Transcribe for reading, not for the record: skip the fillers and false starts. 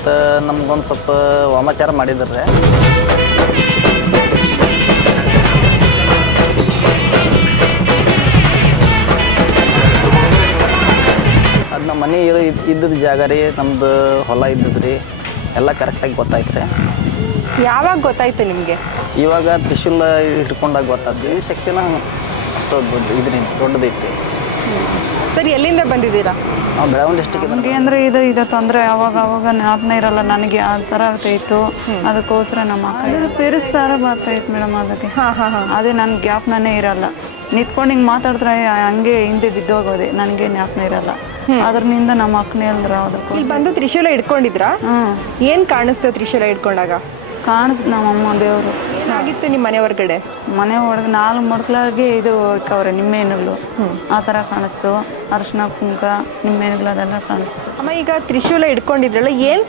ಮತ್ತು ನಮ್ಗೊಂದು ಸ್ವಲ್ಪ ವಾಮಾಚಾರ ಮಾಡಿದ್ರಿ. ಅದು ನಮ್ಮ ಮನೆ ಇದ್ದದ ಜಾಗ ರೀ, ನಮ್ಮದು ಹೊಲ ಇದ್ದದ್ರಿ, ಎಲ್ಲ ಕರೆಕ್ಟಾಗಿ ಗೊತ್ತಾಯ್ತು ರೀ. ಯಾವಾಗ ಗೊತ್ತಾಯ್ತು ನಿಮಗೆ? ಇವಾಗ ತ್ರಿಶೂಲ ಹಿಡ್ಕೊಂಡಾಗ ಗೊತ್ತಾಯ್ತು. ಈ ಶಕ್ತಿನ ಅಷ್ಟೊಂದು ದೊಡ್ಡದೈತ್ರಿ. ಸರ್, ಎಲ್ಲಿಂದ ಬಂದಿದ್ದೀರಾ? ನಾವು ಬೆಳಗಾವಿ ಡಿಸ್ಟಿಕ್. ನನಗೆ ಅಂದರೆ ಇದು ತೊಂದರೆ ಅವಾಗ ಜ್ಞಾಪನ ಇರಲ್ಲ ನನಗೆ, ಆ ಥರ ಆಗ್ತಾಯಿತ್ತು. ಅದಕ್ಕೋಸ್ಕರ ನಮ್ಮ ಅಕ್ಕ ತಿರ್ಸ್ತಾರ ಬರ್ತಾಯಿತ್ತು ಮೇಡಮ್. ಅದಕ್ಕೆ ಅದೇ ನನ್ನ ಜ್ಞಾಪನೇ ಇರಲ್ಲ. ನಿಂತ್ಕೊಂಡು ಹಿಂಗೆ ಮಾತಾಡಿದ್ರೆ ಹಂಗೆ ಹಿಂದೆ ಬಿದ್ದೋಗೋದೆ, ನನಗೆ ಜ್ಞಾಪನ ಇರಲ್ಲ. ಅದರಿಂದ ನಮ್ಮ ಅಕ್ಕನೇ ಅಂದ್ರೆ ಅದಕ್ಕೆ ಇಲ್ಲಿ ಬಂದು ತ್ರಿಶೂಲ ಹಿಡ್ಕೊಂಡಿದ್ರಾ? ಏನು ಕಾಣಿಸ್ತು ತ್ರಿಶೂಲ ಹಿಡ್ಕೊಂಡಾಗ? ಕಾಣಿಸ್ತು ನಮ್ಮಮ್ಮ ದೇವರು. ಆಗಿತ್ತು ನಿಮ್ಮ ಮನೆ ಹೊರಗಡೆ? ಮನೆ ಒಳಗೆ 4 ಮಡ್ಕಲಾಗೆ ಇದು ಅವ್ರೆ ನಿಂಬೆಹಣ್ಣುಗಳು, ಆ ಥರ ಕಾಣಿಸ್ತು. ಅರಿಶಿನ ಕುಂಕ ನಿಂಬೆಹಣ್ಣುಗಳು ಅದೆಲ್ಲ ಕಾಣಿಸ್ತು. ಅಮ್ಮ, ಈಗ ತ್ರಿಶೂಲ ಹಿಡ್ಕೊಂಡಿದ್ರಲ್ಲ, ಏನು